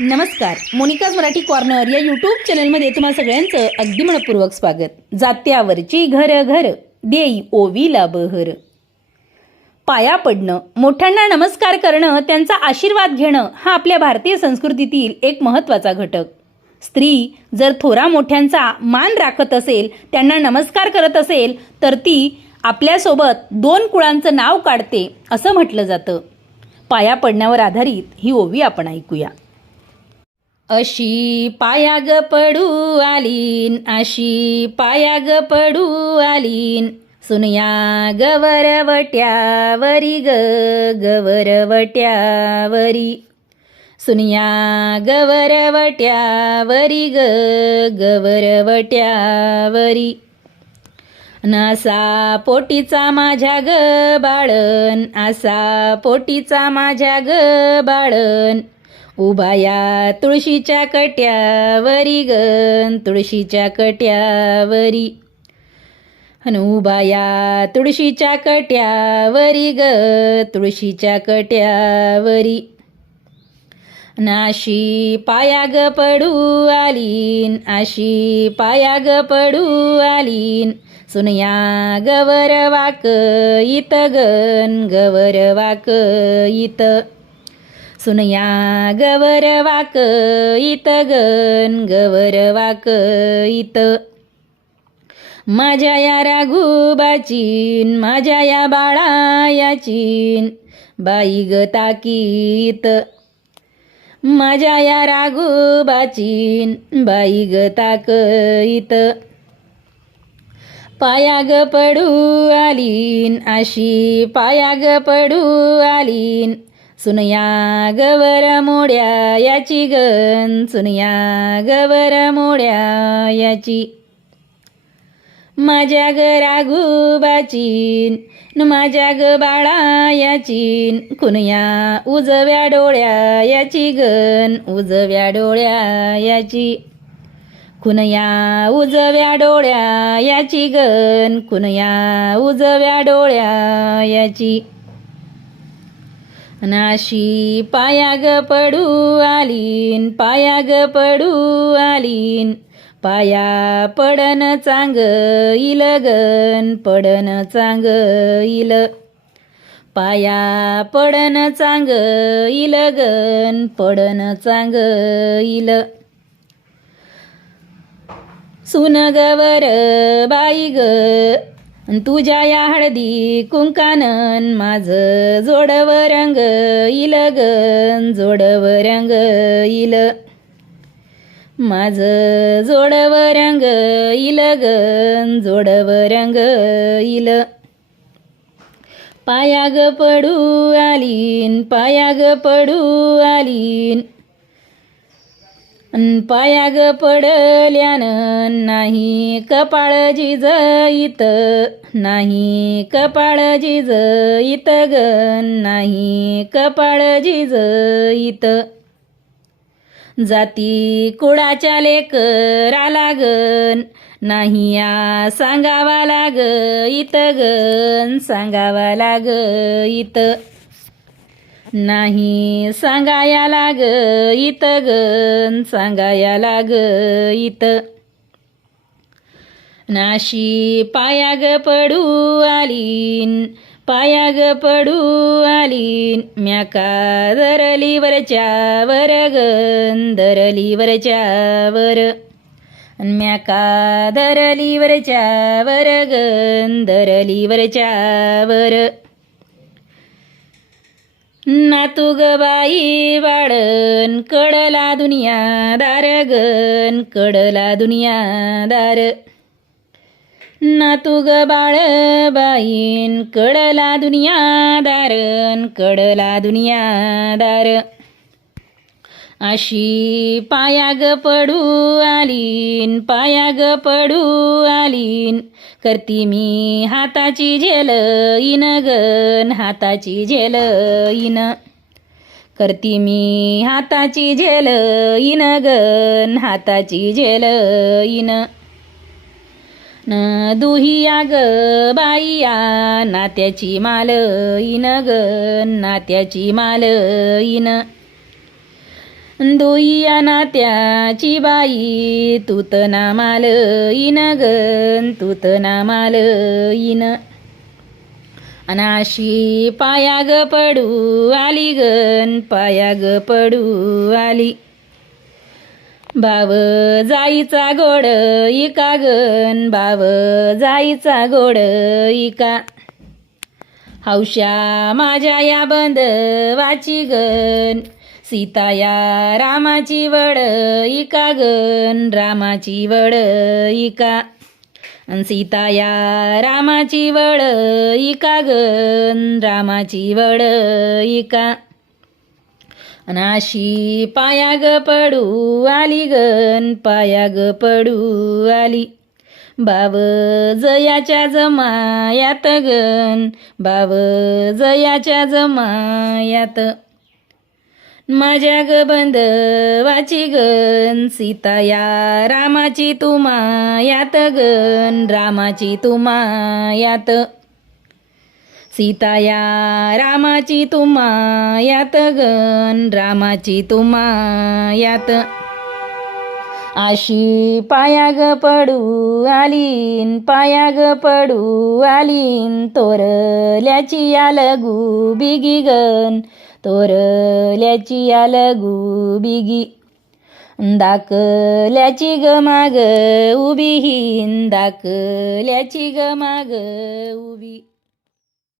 नमस्कार. Monika's Marathi corner या YouTube चॅनलमध्ये तुम्हा सगळ्यांचं अगदी मनपूर्वक स्वागत. जात्यावरची घर घर देई ओवीला बहर. पाया पडणं, मोठ्यांना नमस्कार करणं, त्यांचा आशीर्वाद घेणं हा आपल्या भारतीय संस्कृतीतील एक महत्त्वाचा घटक. स्त्री जर थोरा मोठ्यांचा मान राखत असेल, त्यांना नमस्कार करत असेल, तर ती आपल्यासोबत 2 कुळांचं नाव काढते असं म्हटलं जातं. पाया पडण्यावर आधारित ही ओवी आपण ऐकूया. अशी पाया ग पडू आलीन, अशी पाया ग पडू आलीन, सुनया गवरवट्यावरी ग गवरवट्यावरी, सुनया गवरवट्यावरी ग गवरवट्यावरी. असा पोटीचा माझ्या ग बाळन, असा पोटीचा माझ्या ग बाळन, उभा या तुळशीच्या कट्यावरी गन, तुळशीच्या कट्यावरी, उभा या तुळशीच्या कट्यावरी ग, तुळशीच्या कट्यावरी. अशी पाया ग पडू आलीन, अशी पाया ग पडू आलीन, सुनया गवर वाक इत गन, गवर वाक इत, सुनया गवर वाक इत गन, गवर वाक इत. माझ्या या राघुबाचीन, माझ्या या बाळायाचीन, बाई ग ताकीत, माझ्या या राघुबाचीन, बाई ग ताकीत. पाया ग पडू आलीन, अशी पाया ग पडू आलीन, सुनया गवर मोड्या याची गन, सुनया गवर मोड्या याची. माझ्या ग राघुबाचीन, माझ्या ग बाळा याचीन, कुनया उजव्या डोळ्या याची गन, उजव्या डोळ्या याची, कुनया उजव्या डोळ्या याची गन, कुनया उजव्या डोळ्या याची. अशी पाया ग पडू आलीन, पाया ग पडू आलीन, पाया पडन चांग इल गन, पडन चांग इल, पाया पडन चांग इल गन, पडन चांग इल. सुन गवर बाई ग, तुझ्या या हळदी कुंकानन, माझं जोडव रंग इल गन, जोडव रंग इल, माझं जोडव रंग इल गन, जोडव रंग इल. पाया ग पडू आलीन, पाया ग पडू आलीन, पाया ग पडल्यानं नाही कपाळ झिजईत, नाही कपाळ झिजईत गन, नाही कपाळ झिजईत. जाती कुळाच्या लेकरा लागन, नाही या सांगावा लाग इत गन, सांगावा लाग इत, नाही सांगाया लाग इत गन, सांगाया लाग इत. नाशी पाया ग पडू आलीन, पाया ग पडू आलीन, म्या का दरली वरच्या वर गन, दरली वरच्या वर, म्या का दरली वरच्या वर गन, दरली वरच्या वर. नातू ग बाई बाळन, कडला दुनियादार गन, कडला दुनियादार, नातू ग बाळ बाईन, कडला दुनियादारन, कडला दुनियादार. अशी पाया ग पडू आलीन, पाया ग पडू आलीन, करती मी हाताची झेल इन गन, हाताची झेल इन, करती मी हाताची झेल इन गन, हाताची झेल इन. दुहिया ग बाईया, नात्याची माल इन गन, नात्याची माल इन, दोईया नात्याची बाई तूत नामाल इन गन तूत नामाल इन अनाशी पाया ग पडू आली गन पाया ग पडू आली बाव जाईचा गोड इका गन बाव जाईचा गोड इका हौशा माझ्या या बंद वाची गन सीता या रामाची वड इका गन रामाची वड इका सीता या रामाची वड इका गन रामाची वड इका अनाशी पाया ग पडू आली गन पाया ग पडू आली बाव जयाच्या जमायात गन बाव जयाच्या जमायात माझ्या ग बंद वाची गन सीता या रामाची तुमायात गन रामाची तुमायात सीता या रामाची तुमायात गन रामाची तुमायात आशी पाया ग पडू आलीन पाया ग पडू आलीन तोरल्याची या लगू बिगी गन तोरल्याची या लगू बिगी दाकल्याची ग माग उभी हिन दाकल्याची ग माग उभी